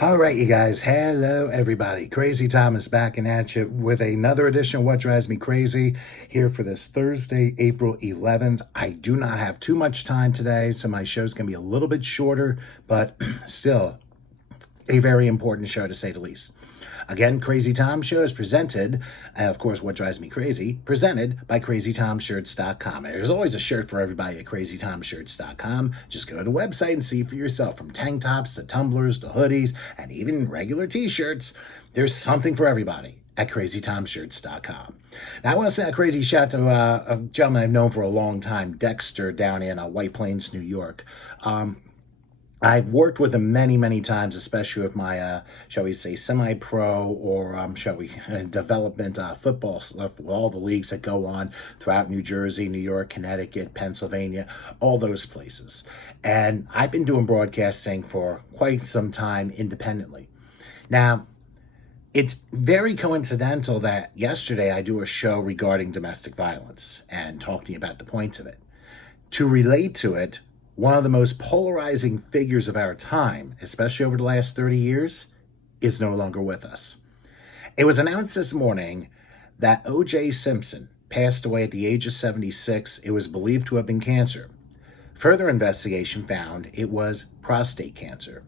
All right, you guys. Hello, everybody. Crazy Thomas back and at you with another edition of What Drives Me Crazy here for this Thursday, April 11th. I do not have too much time today, so my show's going to be a little bit shorter, but still a very important show to say the least. Again, Crazy Tom Show is presented, of course, What Drives Me Crazy, presented by CrazyTomShirts.com. And there's always a shirt for everybody at CrazyTomShirts.com. Just go to the website and see for yourself. From tank tops to tumblers to hoodies and even regular t-shirts, there's something for everybody at CrazyTomShirts.com. Now, I want to send a crazy shout to a gentleman I've known for a long time, Dexter, down in White Plains, New York. I've worked with him many, many times, especially with my, shall we say, semi-pro or, development football stuff, with all the leagues that go on throughout New Jersey, New York, Connecticut, Pennsylvania, all those places. And I've been doing broadcasting for quite some time independently. Now, it's very coincidental that yesterday I do a show regarding domestic violence and talking about the points of it. To relate to it, one of the most polarizing figures of our time, especially over the last 30 years, is no longer with us. It was announced this morning that O.J. Simpson passed away at the age of 76. It was believed to have been cancer. Further investigation found it was prostate cancer.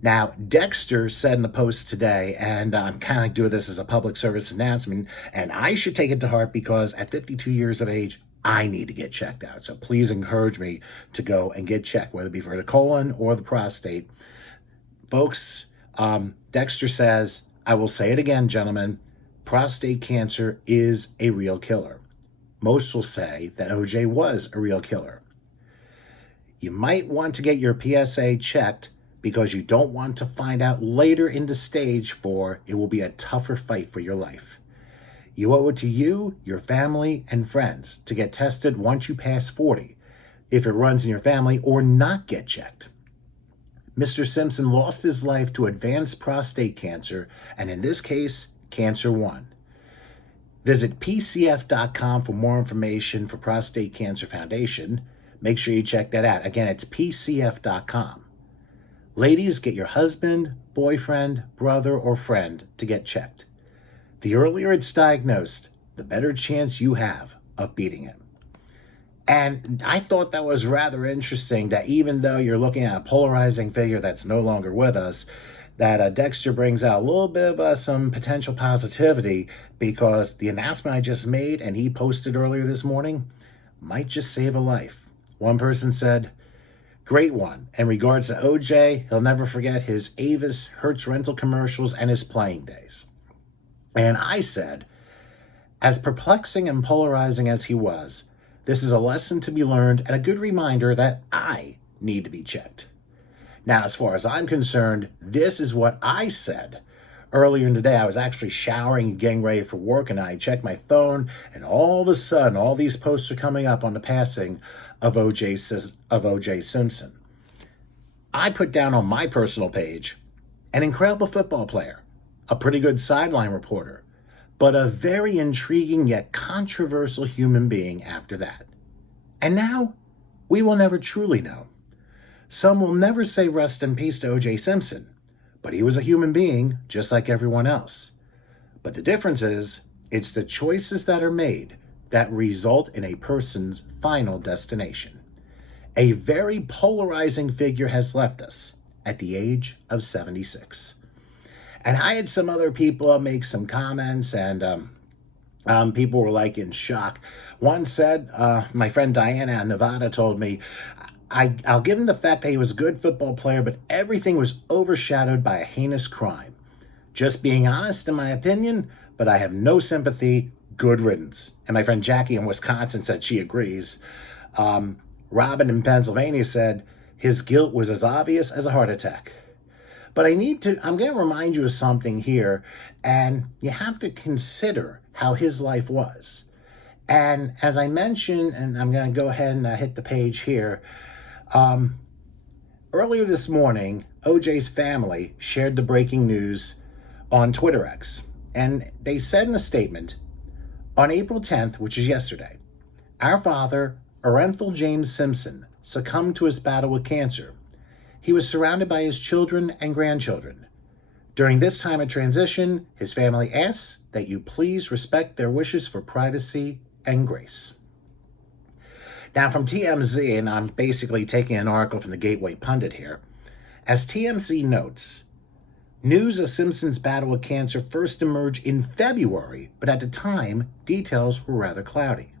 Now, Dexter said in the post today, and I'm kind of doing this as a public service announcement, and I should take it to heart because at 52 years of age, I need to get checked out. So please encourage me to go and get checked, whether it be for the colon or the prostate. Folks, Dexter says, I will say it again, gentlemen, prostate cancer is a real killer. Most will say that OJ was a real killer. You might want to get your PSA checked because you don't want to find out later in the stage for it will be a tougher fight for your life. You owe it to you, your family, and friends to get tested once you pass 40, if it runs in your family, or not get checked. Mr. Simpson lost his life to advanced prostate cancer, and in this case, cancer won. Visit pcf.com for more information for Prostate Cancer Foundation. Make sure you check that out. Again, it's pcf.com. Ladies, get your husband, boyfriend, brother, or friend to get checked. The earlier it's diagnosed, the better chance you have of beating it. And I thought that was rather interesting that even though you're looking at a polarizing figure that's no longer with us, that Dexter brings out a little bit of some potential positivity because the announcement I just made and he posted earlier this morning might just save a life. One person said, great one. In regards to OJ, he'll never forget his Avis Hertz rental commercials and his playing days. And I said, as perplexing and polarizing as he was, this is a lesson to be learned and a good reminder that I need to be checked. Now, as far as I'm concerned, this is what I said. Earlier in the day, I was actually showering and getting ready for work, and I checked my phone, and all of a sudden, all these posts are coming up on the passing of O.J. Simpson. I put down on my personal page an incredible football player, a pretty good sideline reporter, but a very intriguing yet controversial human being after that. And now, we will never truly know. Some will never say rest in peace to O.J. Simpson, but he was a human being just like everyone else. But the difference is, it's the choices that are made that result in a person's final destination. A very polarizing figure has left us at the age of 76. And I had some other people make some comments, and people were like in shock. One said, my friend Diana in Nevada told me, I'll give him the fact that he was a good football player, but everything was overshadowed by a heinous crime. Just being honest in my opinion, but I have no sympathy. Good riddance. And my friend Jackie in Wisconsin said she agrees. Robin in Pennsylvania said his guilt was as obvious as a heart attack. But I'm going to remind you of something here, and you have to consider how his life was. And as I mentioned, and I'm going to go ahead and hit the page here, earlier this morning, OJ's family shared the breaking news on Twitter X. And they said in a statement, on April 10th, which is yesterday, our father, Orenthal James Simpson, succumbed to his battle with cancer. he was surrounded by his children and grandchildren. During this time of transition, his family asks that you please respect their wishes for privacy and grace. Now from TMZ, and I'm basically taking an article from the Gateway Pundit here, as TMZ notes, news of Simpson's battle with cancer first emerged in February, but at the time, details were rather cloudy.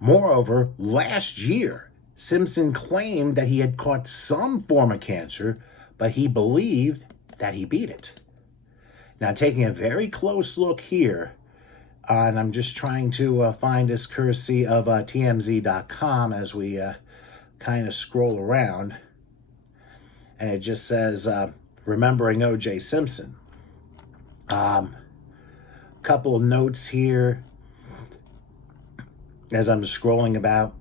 Moreover, last year, Simpson claimed that he had caught some form of cancer, but he believed that he beat it. Now, taking a very close look here, and I'm just trying to find this courtesy of TMZ.com as we kind of scroll around, and it just says, remembering O.J. Simpson. Couple of notes here as I'm scrolling about.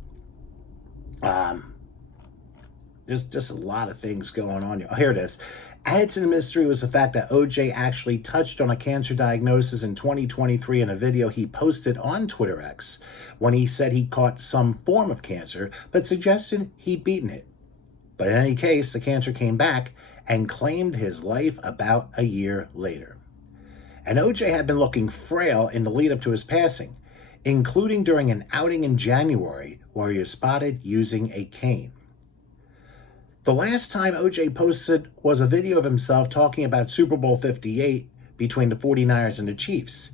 There's just a lot of things going on here. Oh, here it is. Added to the mystery was the fact that O.J. actually touched on a cancer diagnosis in 2023 in a video he posted on Twitter X when he said he caught some form of cancer, but suggested he'd beaten it. But in any case, the cancer came back and claimed his life about a year later. And O.J. had been looking frail in the lead up to his passing, including during an outing in January where he was spotted using a cane. The last time O.J. posted was a video of himself talking about Super Bowl 58 between the 49ers and the Chiefs.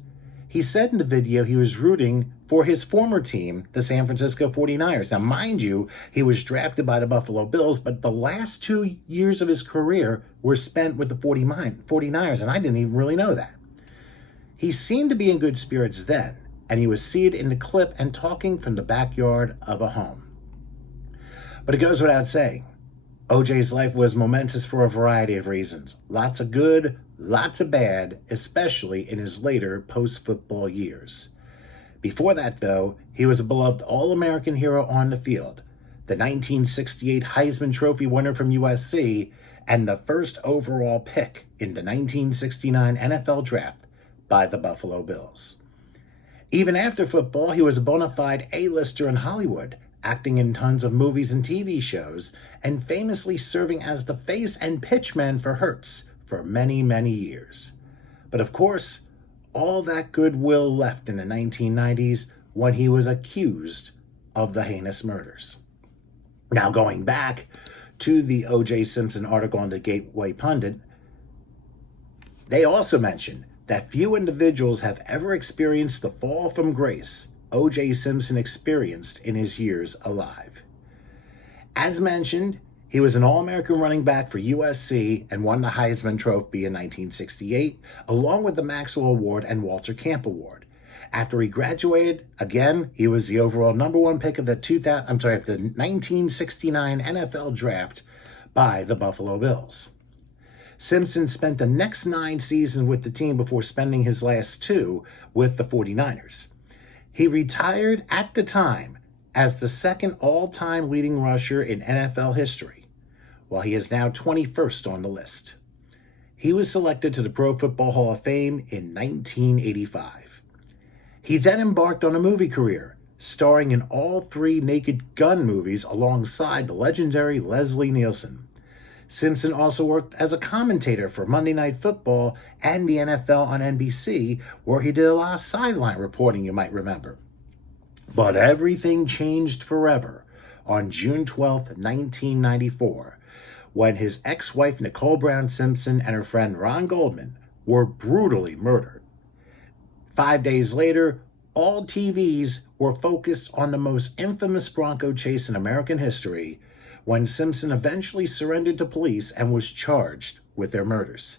He said in the video he was rooting for his former team, the San Francisco 49ers. Now, mind you, he was drafted by the Buffalo Bills, but the last 2 years of his career were spent with the 49ers, and I didn't even really know that. He seemed to be in good spirits then, and he was seen in the clip and talking from the backyard of a home. But it goes without saying, O.J.'s life was momentous for a variety of reasons. Lots of good, lots of bad, especially in his later post-football years. Before that, though, he was a beloved All-American hero on the field, the 1968 Heisman Trophy winner from USC, and the first overall pick in the 1969 NFL Draft by the Buffalo Bills. Even after football, he was a bona fide A-lister in Hollywood, acting in tons of movies and TV shows, and famously serving as the face and pitchman for Hertz for many, many years. But of course, all that goodwill left in the 1990s when he was accused of the heinous murders. Now, going back to the O.J. Simpson article on the Gateway Pundit, they also mentioned that few individuals have ever experienced the fall from grace O.J. Simpson experienced in his years alive. As mentioned, he was an All-American running back for USC and won the Heisman Trophy in 1968, along with the Maxwell Award and Walter Camp Award. After he graduated, again, he was the overall number one pick of the 1969 NFL Draft by the Buffalo Bills. Simpson spent the next 9 seasons with the team before spending his last 2 with the 49ers. He retired at the time as the second all-time leading rusher in NFL history, while he is now 21st on the list. He was selected to the Pro Football Hall of Fame in 1985. He then embarked on a movie career, starring in all 3 Naked Gun movies alongside the legendary Leslie Nielsen. Simpson also worked as a commentator for Monday Night Football and the NFL on NBC, where he did a lot of sideline reporting, you might remember. But everything changed forever on June 12, 1994, when his ex-wife Nicole Brown Simpson and her friend Ron Goldman were brutally murdered. 5 days later, all TVs were focused on the most infamous Bronco chase in American history, when Simpson eventually surrendered to police and was charged with their murders.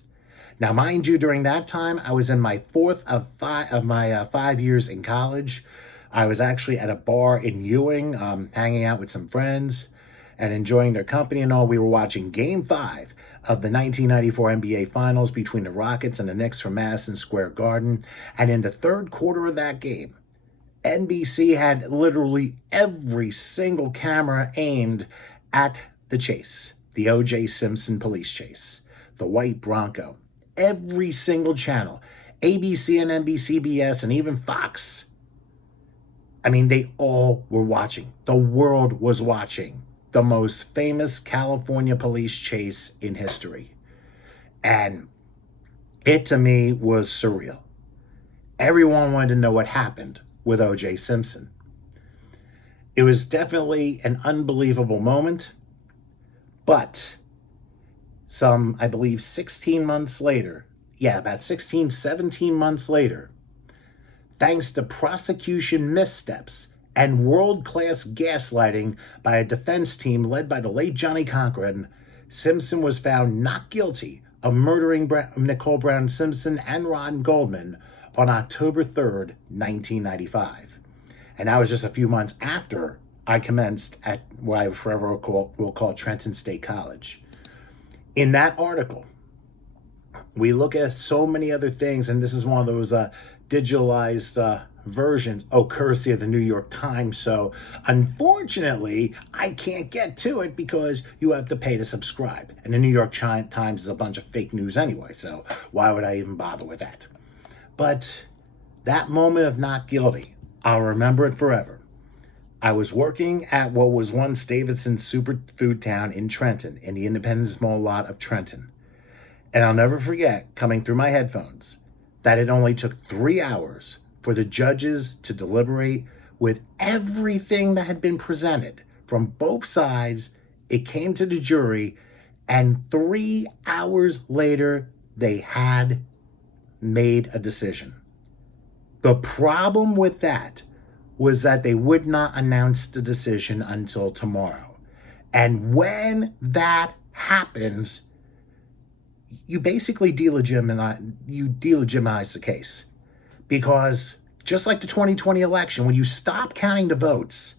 Now, mind you, during that time, I was in my 4th of my 5 years in college. I was actually at a bar in Ewing, hanging out with some friends and enjoying their company and all. We were watching Game 5 of the 1994 NBA Finals between the Rockets and the Knicks from Madison Square Garden. And in the third quarter of that game, NBC had literally every single camera aimed at the chase, the O.J. Simpson police chase, the white Bronco. Every single channel, ABC and NBCBS and even Fox. I mean, they all were watching. The world was watching. the most famous California police chase in history. And it, to me, was surreal. Everyone wanted to know what happened with O.J. Simpson. It was definitely an unbelievable moment, but some, I believe, 16 months later, about 16, 17 months later, thanks to prosecution missteps and world-class gaslighting by a defense team led by the late Johnny Cochran, Simpson was found not guilty of murdering Nicole Brown Simpson and Ron Goldman on October 3rd, 1995. And that was just a few months after I commenced at what I forever will call Trenton State College. In that article, we look at so many other things, and this is one of those digitalized versions, courtesy of the New York Times. So unfortunately, I can't get to it because you have to pay to subscribe. And the New York Times is a bunch of fake news anyway, so why would I even bother with that? But that moment of not guilty, I'll remember it forever. I was working at what was once Davidson's superfood town in Trenton, in the Independence Mall lot of Trenton. And I'll never forget coming through my headphones that it only took 3 hours for the judges to deliberate with everything that had been presented from both sides. It came to the jury, and 3 hours later, they had made a decision. The problem with that was that they would not announce the decision until tomorrow. And when that happens, you basically delegitimize the case. Because just like the 2020 election, when you stop counting the votes,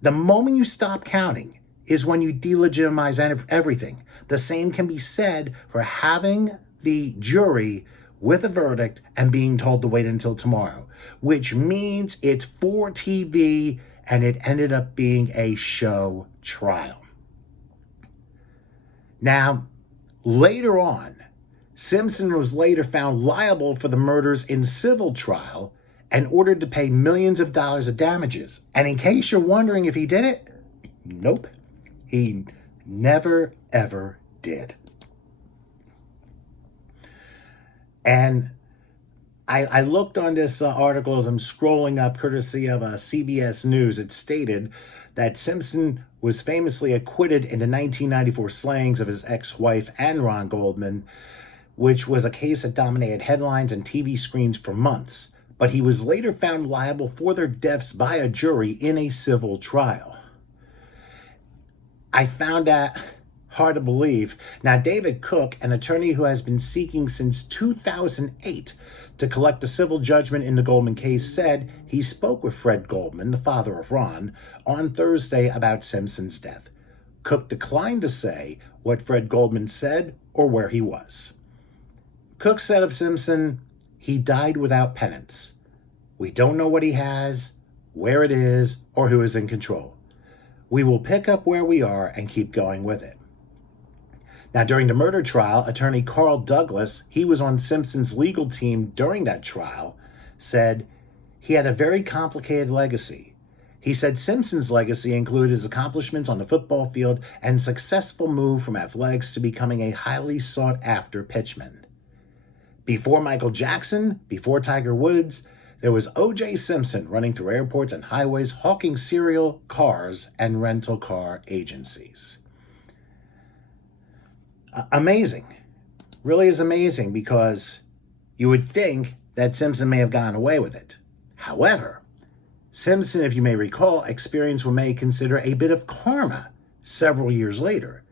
the moment you stop counting is when you delegitimize everything. The same can be said for having the jury with a verdict and being told to wait until tomorrow, which means it's for TV, and it ended up being a show trial. Now, later on, Simpson was later found liable for the murders in civil trial and ordered to pay millions of dollars of damages. And in case you're wondering if he did it, nope, he never, ever did. And I looked on this article as I'm scrolling up, courtesy of CBS News. It stated that Simpson was famously acquitted in the 1994 slayings of his ex-wife and Ron Goldman, which was a case that dominated headlines and TV screens for months. But he was later found liable for their deaths by a jury in a civil trial. I found that hard to believe. Now, David Cook, an attorney who has been seeking since 2008 to collect a civil judgment in the Goldman case, said he spoke with Fred Goldman, the father of Ron, on Thursday about Simpson's death. Cook declined to say what Fred Goldman said or where he was. Cook said of Simpson, he died without penance. We don't know what he has, where it is, or who is in control. We will pick up where we are and keep going with it. Now, during the murder trial, attorney Carl Douglas, he was on Simpson's legal team during that trial, said he had a very complicated legacy. He said Simpson's legacy included his accomplishments on the football field and successful move from athletics to becoming a highly sought-after pitchman. Before Michael Jackson, before Tiger Woods, there was O.J. Simpson running through airports and highways, hawking cereal, cars, and rental car agencies. Amazing. Really is amazing, because you would think that Simpson may have gotten away with it. However, Simpson, if you may recall, experienced what may consider a bit of karma several years later.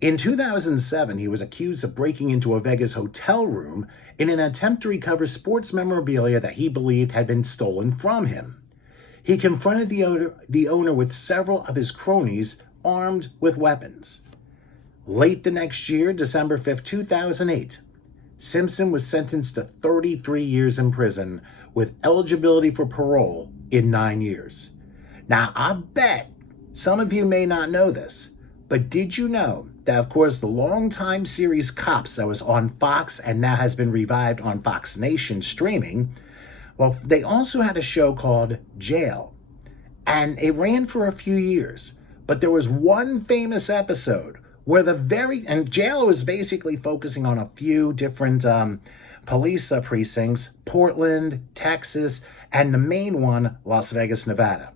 In 2007, he was accused of breaking into a Vegas hotel room in an attempt to recover sports memorabilia that he believed had been stolen from him. He confronted the owner with several of his cronies armed with weapons. Late the next year, December 5th, 2008, Simpson was sentenced to 33 years in prison with eligibility for parole in 9 years. Now, I bet some of you may not know this, but did you know that, of course, the longtime series Cops that was on Fox and now has been revived on Fox Nation streaming, well, they also had a show called Jail, and it ran for a few years. But there was one famous episode where and jail was basically focusing on a few different police precincts, Portland, Texas, and the main one, Las Vegas, Nevada.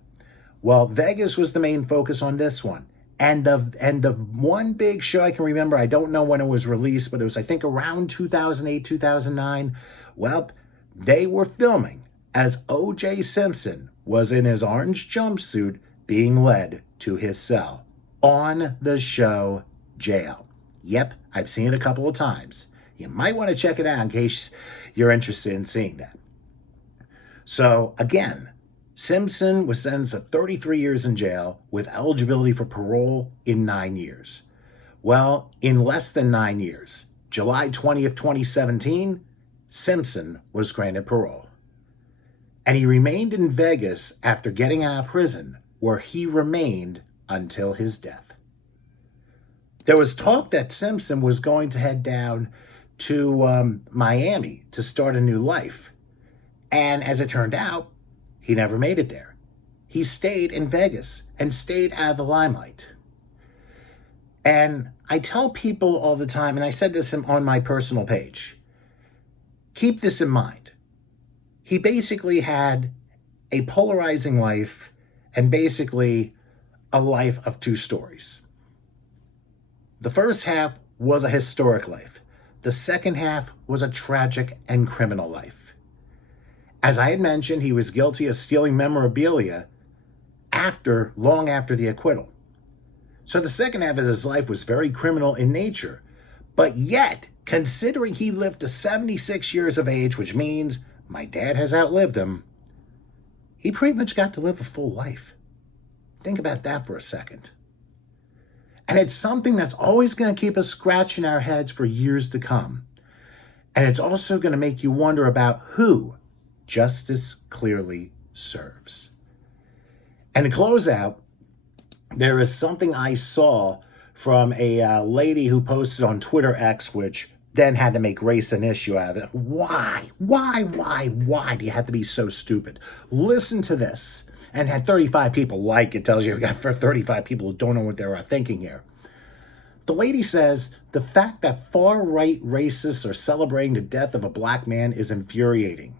Well, Vegas was the main focus on this one. And the one big show I can remember, I don't know when it was released, but it was, I think, around 2008, 2009. Well, they were filming as O.J. Simpson was in his orange jumpsuit being led to his cell on the show Jail. Yep, I've seen it a couple of times. You might want to check it out in case you're interested in seeing that. So, again, Simpson was sentenced to 33 years in jail with eligibility for parole in 9 years. Well, in less than 9 years, July 20th, 2017, Simpson was granted parole. And he remained in Vegas after getting out of prison, where he remained until his death. There was talk that Simpson was going to head down to Miami to start a new life. And as it turned out, he never made it there. He stayed in Vegas and stayed out of the limelight. And I tell people all the time, and I said this on my personal page, keep this in mind. He basically had a polarizing life and basically a life of two stories. The first half was a historic life. The second half was a tragic and criminal life. As I had mentioned, he was guilty of stealing memorabilia long after the acquittal. So the second half of his life was very criminal in nature. But yet, considering he lived to 76 years of age, which means my dad has outlived him, he pretty much got to live a full life. Think about that for a second. And it's something that's always going to keep us scratching our heads for years to come. And it's also going to make you wonder about who justice clearly serves. And to close out, there is something I saw from a lady who posted on Twitter X, which then had to make race an issue out of it. Why do you have to be so stupid? Listen to this. And had 35 people like it. Tells you got for 35 people who don't know what they're thinking here. The lady says, the fact that far-right racists are celebrating the death of a black man is infuriating.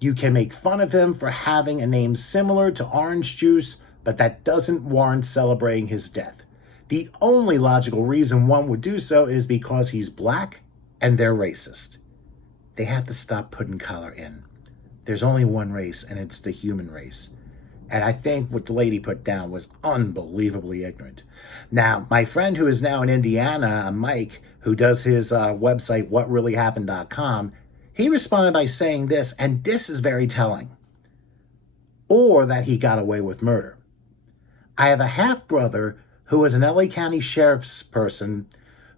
You can make fun of him for having a name similar to orange juice, but that doesn't warrant celebrating his death. The only logical reason one would do so is because he's black and they're racist. They have to stop putting color in. There's only one race, and it's the human race. And I think what the lady put down was unbelievably ignorant. Now, my friend who is now in Indiana, Mike, who does his website, whatreallyhappened.com, he responded by saying this, and this is very telling. Or that he got away with murder. I have a half-brother who was an LA County Sheriff's person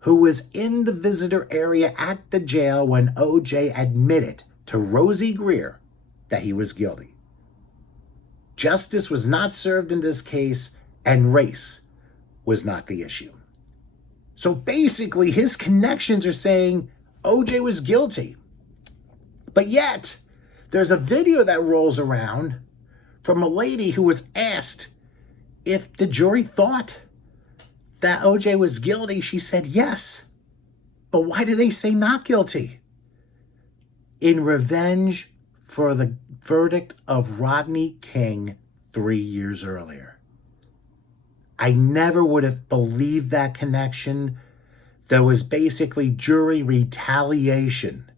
who was in the visitor area at the jail when O.J. admitted to Rosie Greer that he was guilty. Justice was not served in this case, and race was not the issue. So basically, his connections are saying O.J. was guilty. But yet, there's a video that rolls around from a lady who was asked if the jury thought that O.J. was guilty. She said yes. But why did they say not guilty? In revenge for the verdict of Rodney King 3 years earlier. I never would have believed that connection. There was basically jury retaliation.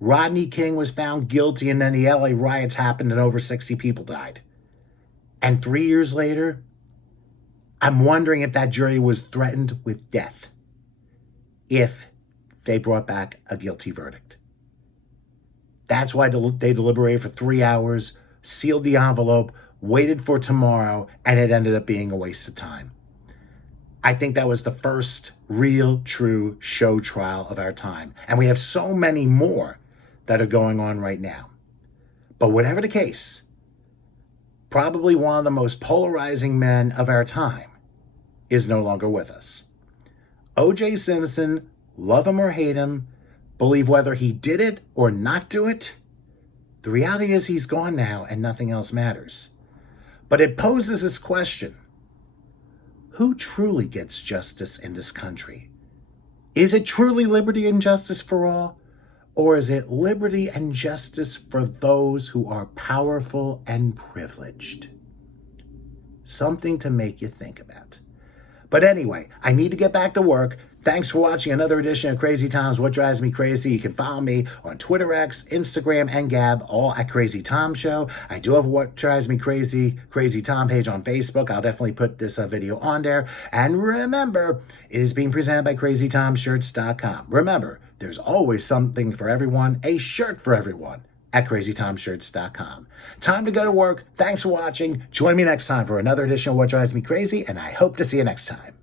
Rodney King was found guilty, and then the LA riots happened and over 60 people died. And 3 years later, I'm wondering if that jury was threatened with death if they brought back a guilty verdict. That's why they deliberated for 3 hours, sealed the envelope, waited for tomorrow, and it ended up being a waste of time. I think that was the first real, true show trial of our time. And we have so many more that are going on right now. But whatever the case, probably one of the most polarizing men of our time is no longer with us. O.J. Simpson, love him or hate him, believe whether he did it or not do it, the reality is he's gone now and nothing else matters. But it poses this question. who truly gets justice in this country? Is it truly liberty and justice for all? Or is it liberty and justice for those who are powerful and privileged? Something to make you think about. But anyway, I need to get back to work. Thanks for watching another edition of Crazy Times, What Drives Me Crazy. You can follow me on Twitter, X, Instagram, and Gab, all at Crazy Tom Show. I do have a What Drives Me Crazy, Crazy Tom page on Facebook. I'll definitely put this video on there. And remember, it is being presented by CrazyTomShirts.com. Remember, there's always something for everyone, a shirt for everyone at CrazyTomShirts.com. Time to go to work. Thanks for watching. Join me next time for another edition of What Drives Me Crazy, and I hope to see you next time.